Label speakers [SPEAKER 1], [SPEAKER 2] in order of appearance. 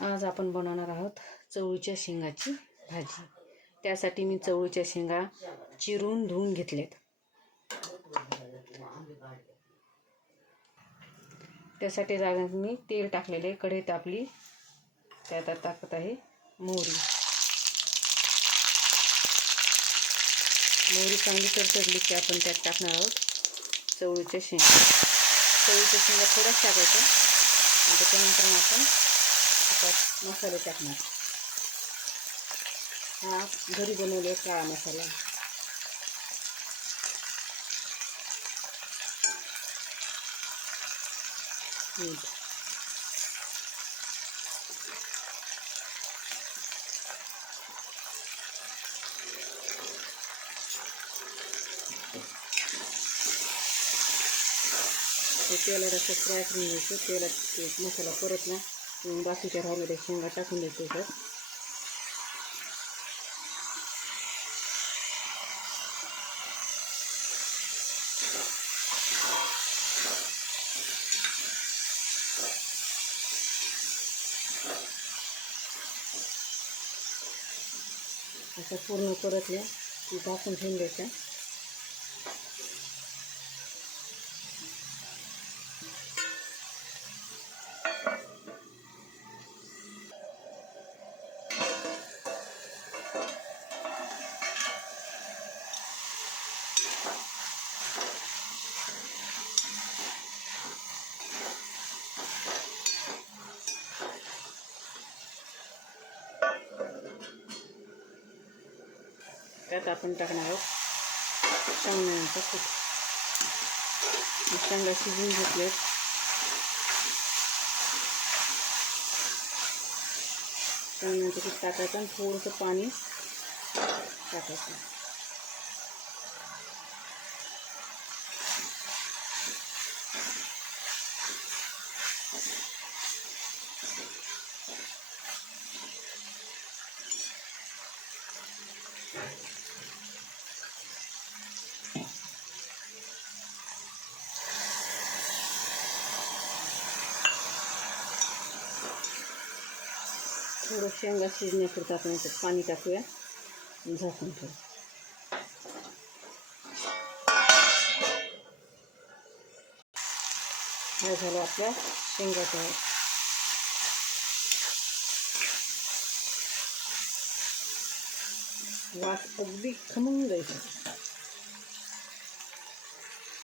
[SPEAKER 1] आज आपण बनवणार आहोत चवळीच्या शेंगाची भाजी. त्यासाठी मी चवळीच्या शेंगा चिरून धुवून घेतलेत. त्यासाठी जागा मी तेल टाकलेले कढई तापली त्यात टाकत आहे मोहरी. मोहरी चांगली तडतडली की आपण त्यात टाकणार आहोत चवळीच्या शेंगा. चवळीच्या शेंगा थोड्याच टाकायच्या. त्याच्यानंतर आपण त्यात मसाले टाकणार. हा घरी बनवले काळा मसाला. मीठ ते तेलात असं फ्राय करून घ्यायचं? तेलात ते मसाला परतला. ना बाकीच्या राहिलेल्या शेंगा टाकून द्यायच्या त्याच्यात असं पूर्ण परतल्या झाकून ठेवून द्यायच्या त्यात आपण टाकणार आहोत शेंगदाण्याचं कूट शेंगा शिजून घेतले शेंगदाण्याचं कूट टाकायचं आणि थोडंसं पाणी टाकायचं Thank you. थोडं शेंगा शिजण्यापुरतं आपण याच्यात पाणी टाकूया आणि झाकून ठेवू हे झालं आपल्या शेंगा तयार वास अगदी खमंग येतो